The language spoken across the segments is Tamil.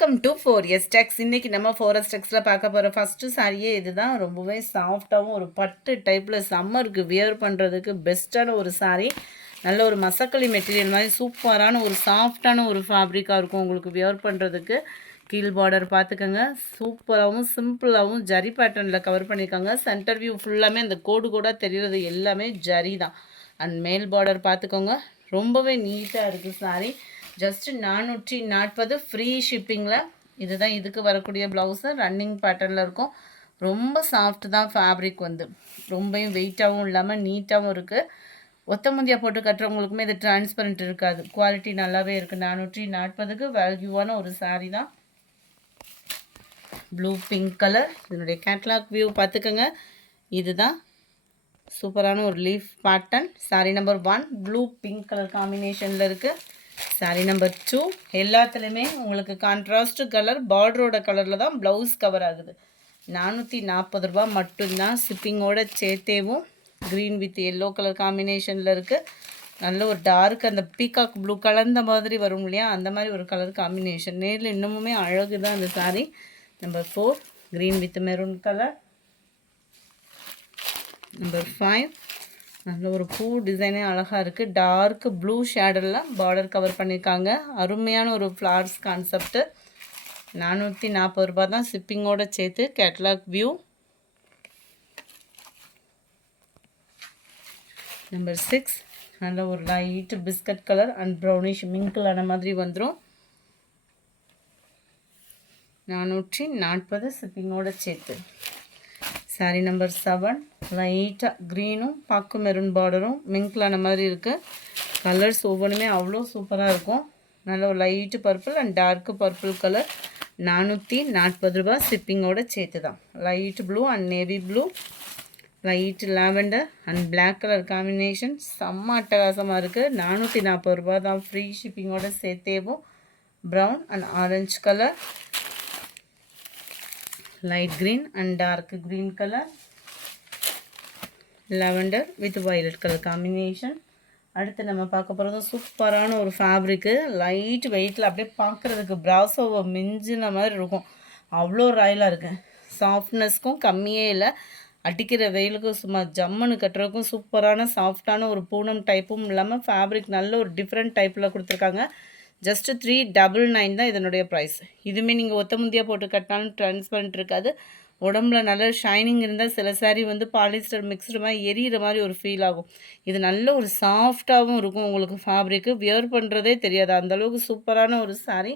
Welcome to 4S Tex. இன்னைக்கு நம்ம 4S Texல பார்க்க போகிற ஃபஸ்ட்டு சாரியே இதுதான். ரொம்பவே சாஃப்டாகவும் ஒரு பட்டு டைப்பில் சம்மருக்கு வியர் பண்ணுறதுக்கு பெஸ்ட்டான ஒரு சாரீ. நல்ல ஒரு மசக்களி மெட்டீரியல் மாதிரி சூப்பரான ஒரு சாஃப்டான ஒரு ஃபேப்ரிக்காக இருக்கும் உங்களுக்கு வியர் பண்ணுறதுக்கு. கீழ் பார்டர் பார்த்துக்கோங்க, சூப்பராகவும் சிம்பிளாகவும் ஜரி பேட்டர்னில் கவர் பண்ணியிருக்காங்க. சென்டர் வியூ ஃபுல்லாமே அந்த கோடு கூட தெரிகிறது எல்லாமே ஜரி தான். அண்ட் மேல் பார்டர் பார்த்துக்கோங்க, ரொம்பவே நீட்டாக இருக்குது சாரீ. Just 440 free ஷிப்பிங்கில். இதுதான் இதுக்கு வரக்கூடிய ப்ளவுஸு. ரன்னிங் பேட்டர்னில் இருக்கும். ரொம்ப சாஃப்ட் தான் ஃபேப்ரிக் வந்து, ரொம்பவும் வெயிட்டாகவும் இல்லாமல் நீட்டாகவும் இருக்குது. ஒத்த முந்தியா போட்டு கட்டுறவங்களுக்குமே இது டிரான்ஸ்பரண்ட் இருக்காது. குவாலிட்டி நல்லாவே இருக்குது. 440க்கு வேல்யூவான ஒரு சாரீ தான். ப்ளூ பிங்க் கலர் இதனுடைய கேட்லாக் வியூ பார்த்துக்கோங்க. இதுதான் சூப்பரான ஒரு leaf pattern. Sari number 1 blue pink colour காம்பினேஷனில் இருக்குது. சாரீ நம்பர் 2 எல்லாத்துலேயுமே உங்களுக்கு கான்ட்ராஸ்ட் கலர் பார்டரோட கலரில் தான் ப்ளவுஸ் கவர் ஆகுது. 440 ரூபா மட்டும்தான். ஷிப்பிங்கோட சேர்த்தேவும் க்ரீன் வித் எல்லோ கலர் காம்பினேஷனில் இருக்குது. நல்ல ஒரு டார்க் அந்த பீகாக் ப்ளூ கலந்த மாதிரி வரும் இல்லையா, அந்த மாதிரி ஒரு கலர் காம்பினேஷன். நேரில் இன்னமுமே அழகு தான் அந்த sari. Number 4 green with maroon colour. Number 5 நல்ல ஒரு பூ டிசைனே அழகாக இருக்குது. டார்க் ப்ளூ ஷேடில் பார்டர் கவர் பண்ணியிருக்காங்க. அருமையான ஒரு ஃப்ளார்ஸ் கான்செப்ட்டு. 440 ரூபா தான் ஷிப்பிங்கோடு சேர்த்து. Catalogue view. நம்பர் 6 நல்ல ஒரு light biscuit colour and brownish மிங்கிளான மாதிரி வந்துடும். 440 ஷிப்பிங்கோடு சேர்த்து. சாரீ நம்பர் 7 லைட்டாக க்ரீனும் பாக்கு மெரூன் பார்டரும் மிங்கிளான மாதிரி இருக்குது. கலர்ஸ் ஒவ்வொன்றுமே அவ்வளோ சூப்பராக இருக்கும். நல்ல ஒரு light purple and dark purple colour. 440 ரூபா ஷிப்பிங்கோடு சேர்த்து தான். Light blue and navy blue, light lavender and black colour combination செம்ம அட்டகாசமாக இருக்குது. 440 ரூபா தான் ஃப்ரீ ஷிப்பிங்கோடு சேர்த்தேவும். Brown and orange colour, light green and dark green color, lavender with violet color combination. அடுத்து நம்ம பார்க்க போகிறது சூப்பரான ஒரு ஃபேப்ரிக்கு. லைட் வெயிட்டில் அப்படியே பார்க்குறதுக்கு பிராசோவை மிஞ்சின மாதிரி இருக்கும். அவ்வளோ ராயலாக இருக்குது. சாஃப்ட்னஸ்க்கும் கம்மியே இல்லை. அடிக்கிற வெயிலுக்கும் சும்மா ஜம்முன்னு கட்டுறதுக்கும் சூப்பரான சாஃப்டான ஒரு பூனம் டைப்பும் இல்லாமல் ஃபேப்ரிக் நல்ல ஒரு டிஃப்ரெண்ட் டைப்பில் கொடுத்துருக்காங்க. ஜஸ்ட்டு 399 தான் இதனுடைய ப்ரைஸ். இதுவுமே நீங்கள் ஒத்த முந்தியாக போட்டு கட்டினாலும் ட்ரான்ஸ்பரண்ட் இருக்காது. உடம்புல நல்ல ஷைனிங் இருந்தால் சில சாரீ வந்து பாலிஸ்டர் மிக்ஸ்டு மாதிரி எரியிற மாதிரி ஒரு ஃபீல் ஆகும். இது நல்ல ஒரு சாஃப்டாகவும் இருக்கும். உங்களுக்கு ஃபேப்ரிக்கு வியர் பண்ணுறதே தெரியாது, அந்தளவுக்கு சூப்பரான ஒரு சாரீ.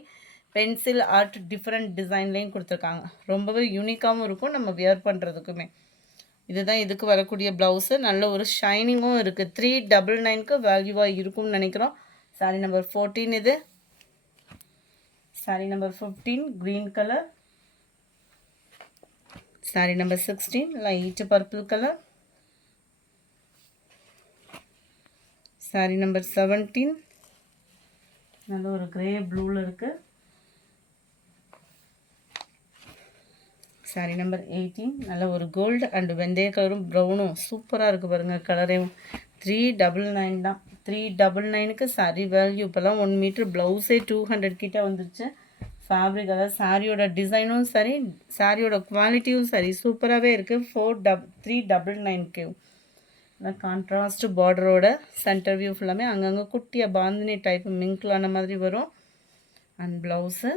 பென்சில் ஆர்ட் டிஃப்ரெண்ட் டிசைன்லேயும் கொடுத்துருக்காங்க. ரொம்பவே யூனிக்காகவும் இருக்கும் நம்ம வியர் பண்ணுறதுக்குமே. இதுதான் இதுக்கு வரக்கூடிய ப்ளவுஸு. நல்ல ஒரு ஷைனிங்கும் இருக்குது. 399க்கு வேல்யூவாக இருக்கும்னு நினைக்கிறோம். சாரீ நம்பர் 14 இது. Sari number 15 green color. Sari number 16 light purple color. Sari number 17 நல்ல ஒரு கிரே ப்ளூவில் இருக்குது. சாரீ நம்பர் 18 நல்ல ஒரு கோல்டு அண்ட் வெந்தய கலரும் ப்ரௌனும் சூப்பராக இருக்குது பாருங்கள். கலரையும் 399 தான். 399க்கு சாரீ வேல்யூ. இப்போல்லாம் 1 மீட்டர் ப்ளவுஸே 200 கிட்ட வந்துருச்சு. ஃபேப்ரிக் அதாவது சாரியோட டிசைனும் சரி, சாரியோட குவாலிட்டியும் சரி சூப்பராகவே இருக்குது. 399க்கு கான்ட்ராஸ்ட் பார்டரோட சென்டர் வியூ ஃபுல்லாமே அங்கங்கே குட்டியாக பாந்தினி டைப் மிங்கிளான மாதிரி வரும். அண்ட் ப்ளவுஸு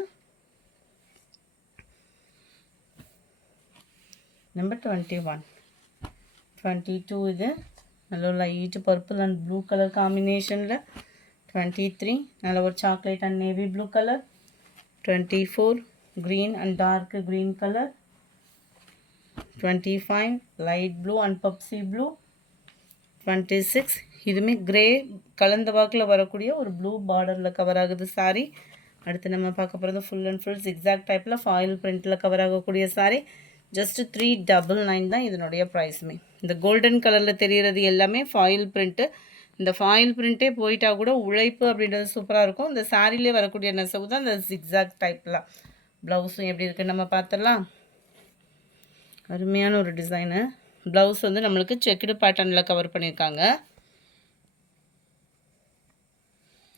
நம்பர் 21 22 இது நல்ல light purple and blue colour காம்பினேஷனில். 23 நல்ல ஒரு chocolate and navy blue colour. 24 green and dark green color. 25 light blue and pepsi blue. 26 இதுவுமே கிரே கலந்த வாக்கில் வரக்கூடிய ஒரு ப்ளூ பார்டரில் கவர் ஆகுது சாரீ. அடுத்து நம்ம பார்க்க போகிறது ஃபுல் அண்ட் ஃபுல் எக்ஸாக்ட் டைப்பில் ஃபாயில் பிரிண்ட்டில் கவர் ஆகக்கூடிய சாரீ. ஜஸ்ட்டு 399 தான் இதனுடைய ப்ரைஸுமே. இந்த கோல்டன் கலரில் தெரிகிறது எல்லாமே ஃபாயில் பிரிண்ட்டு. இந்த ஃபாயில் பிரிண்ட்டே போயிட்டால் கூட உழைப்பு அப்படின்றது சூப்பராக இருக்கும். இந்த சாரிலே வரக்கூடிய நெசவு தான் இந்த ஜிக்ஸாக் டைப்பில். ப்ளவுஸும் எப்படி இருக்குன்னு நம்ம பார்த்துடலாம். அருமையான ஒரு டிசைனு. ப்ளவுஸ் வந்து நம்மளுக்கு செக்குடு பேட்டர்னில் கவர் பண்ணியிருக்காங்க.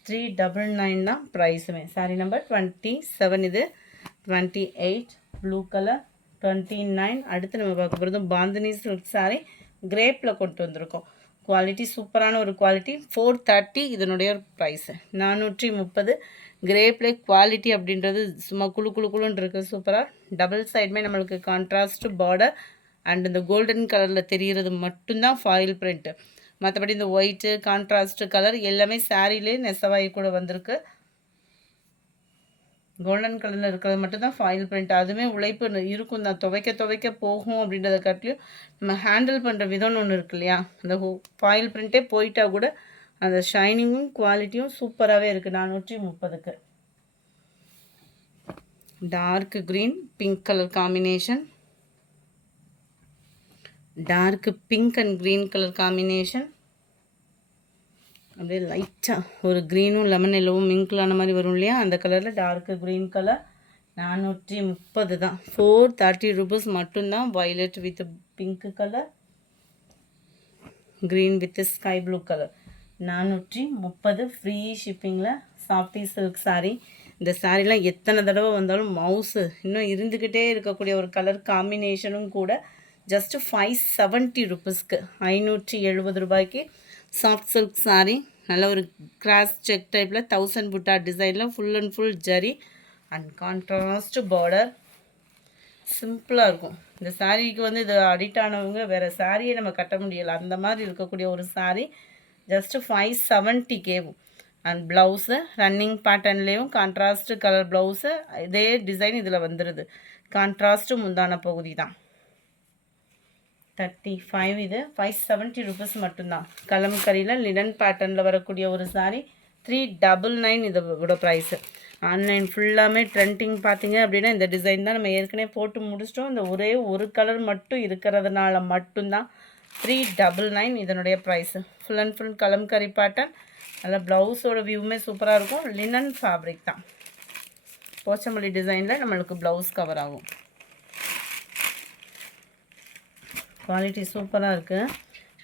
399 தான் ப்ரைஸுமே. சாரீ நம்பர் 27 இது. 28 ப்ளூ கலர் 29. அடுத்து நம்ம பார்க்க போகிறது பாந்தினி சில்க் சாரீ கிரேப்பில் கொண்டு வந்திருக்கோம். குவாலிட்டி சூப்பரான ஒரு குவாலிட்டி. 430 இதனுடைய ப்ரைஸு. 430 கிரேப்பில் குவாலிட்டி அப்படின்றது சும்மா குழு குழு குழுன்னு இருக்குது. சூப்பராக டபுள் சைடுமே நம்மளுக்கு கான்ட்ராஸ்ட் பார்டர் அண்ட் இந்த கோல்டன் கலரில் தெரிகிறது மட்டும்தான் ஃபாயில் பிரிண்ட்டு. மற்றபடி இந்த ஒயிட்டு கான்ட்ராஸ்ட் கலர் எல்லாமே சாரீலே நெசவாகி கூட வந்திருக்கு. கோல்டன் கலரில் இருக்கிறது மட்டும்தான் ஃபாயில் பிரிண்ட். அதுவுமே உழைப்பு இருக்கும் தான், துவைக்க போகும் அப்படின்றத காட்டிலும் நம்ம ஹேண்டில் பண்ணுற விதம்னு ஒன்று இருக்கு இல்லையா, அந்த ஃபாயில் பிரிண்ட்டே போயிட்டா கூட அந்த ஷைனிங்கும் குவாலிட்டியும் சூப்பராகவே இருக்குது. 430க்கு dark green pink colour combination, dark pink and green colour combination. அப்படியே லைட்டாக ஒரு க்ரீனும் லெமன் எல்லோவும் மிங்கிளான மாதிரி வரும் இல்லையா, அந்த கலரில் டார்க்கு க்ரீன் கலர். 430 தான். 430 ரூபீஸ் மட்டும்தான். Violet with pink colour, green with sky blue colour. 430 free ஷிப்பிங்கில் சாஃப்டி சில்க் சாரீ. இந்த சாரீலாம் எத்தனை தடவை வந்தாலும் மவுஸு இன்னும் இருந்துக்கிட்டே இருக்கக்கூடிய ஒரு கலர் காம்பினேஷனும் கூட. ஜஸ்ட்டு 570 ருபீஸ்க்கு 570 ரூபாய்க்கு சாஃப்ட் சில்க் சாரீ. நல்ல ஒரு கிராஸ் செக் டைப்பில் 1000 புட்டா டிசைனில் full and full zari and contrast border. சிம்பிளாக இருக்கும். இந்த சாரீக்கு வந்து இது அடிக்ட் ஆனவங்க வேறு சாரியை நம்ம கட்ட முடியலை, அந்த மாதிரி இருக்கக்கூடிய ஒரு சாரீ. ஜஸ்ட்டு 570 கேவும். அண்ட் ப்ளவுஸு ரன்னிங் பேட்டர்ன்லேயும் கான்ட்ராஸ்ட் கலர் ப்ளவுஸு இதே டிசைன் இதில் வந்துடுது. கான்ட்ராஸ்ட்டு முந்தான பகுதி தான். 35 இது 570 ருபீஸ் மட்டும்தான். கலம்கரியில் லினன் பேட்டர்னில் வரக்கூடிய ஒரு சாரீ. 399 இதோட ப்ரைஸு. ஆன்லைன் ஃபுல்லாமே ட்ரெண்டிங் பார்த்தீங்க அப்படின்னா இந்த டிசைன் தான் நம்ம ஏற்கனவே போட்டு முடிச்சிட்டோம். இந்த ஒரே ஒரு கலர் மட்டும் இருக்கிறதுனால மட்டும்தான் 399 இதனுடைய price. Full and full kalamkari pattern. அதில் ப்ளவுஸோட வியூவுமே சூப்பராக இருக்கும். லினன் ஃபேப்ரிக் தான். போச்சமல்லி டிசைனில் நம்மளுக்கு ப்ளவுஸ் கவர் ஆகும். குவாலிட்டி சூப்பராக இருக்குது.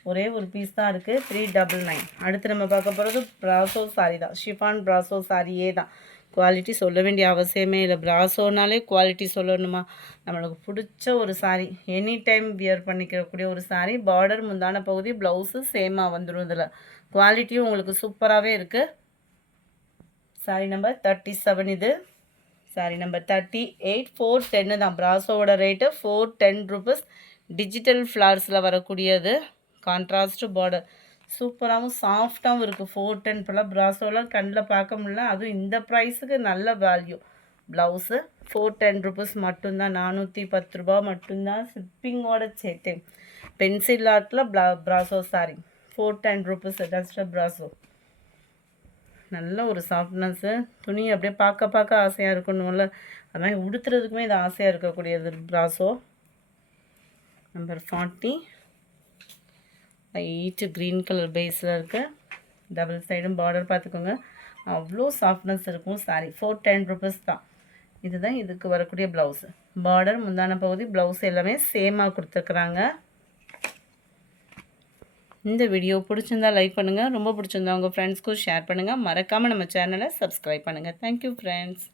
ஒரே ஒரு பீஸ் தான் இருக்குது. 399. அடுத்து நம்ம பார்க்க போகிறது ப்ராசோ சாரீ தான். ஷிஃபான் ப்ராசோ சாரியே தான். குவாலிட்டி சொல்ல வேண்டிய அவசியமே இல்லை. ப்ராசோனாலே குவாலிட்டி சொல்லணுமா, நம்மளுக்கு பிடிச்ச ஒரு சாரீ. எனி டைம் வியர் பண்ணிக்கக்கூடிய ஒரு சாரீ. பார்டர் முந்தான பகுதி ப்ளவுஸு சேமாக வந்துடும். இதில் குவாலிட்டியும் உங்களுக்கு சூப்பராகவே இருக்குது. சாரீ நம்பர் 37 இது. சாரீ நம்பர் 38. 410 தான். ப்ராசோவோட ரேட்டு 410 ருபீஸ். டிஜிட்டல் ஃப்ளார்ஸில் வரக்கூடியது. கான்ட்ராஸ்ட்டு பார்டர் சூப்பராகவும் சாஃப்டாகவும் இருக்குது. 410. இப்போலாம் ப்ராசோலாம் கண்ணில் பார்க்க முடியல, அதுவும் இந்த ப்ரைஸுக்கு நல்ல வேல்யூ. ப்ளவுஸு 410 ருபீஸ் மட்டும்தான். 410 ரூபா மட்டும்தான் ஷிப்பிங்கோட சேர்த்து. Pencil ஆர்ட்டில் ப்ராசோ sari 410 rupees. டஸ்டர் ப்ராசோ நல்ல ஒரு சாஃப்ட்னஸ்ஸு. துணி அப்படியே பார்க்க ஆசையாக இருக்கணும்ல, அது மாதிரி உடுத்துறதுக்குமே இது ஆசையாக இருக்கக்கூடியது ப்ராசோ. நம்பர் 40 லைட்டு க்ரீன் கலர் பேஸில் இருக்குது. டபுள் சைடும் பார்டர் பார்த்துக்கோங்க, அவ்வளோ சாஃப்ட்னஸ் இருக்கும் சாரீ. 410 ருபீஸ் தான். இதுதான் இதுக்கு வரக்கூடிய ப்ளவுஸு. பார்டர் முந்தான பகுதி ப்ளவுஸ் எல்லாமே சேமாக கொடுத்துருக்குறாங்க. இந்த வீடியோ பிடிச்சிருந்தா லைக் பண்ணுங்கள், ரொம்ப பிடிச்சிருந்தா உங்கள் ஃப்ரெண்ட்ஸ்க்கும் ஷேர் பண்ணுங்கள். மறக்காமல் நம்ம சேனலை சப்ஸ்கிரைப் பண்ணுங்கள். Thank you friends.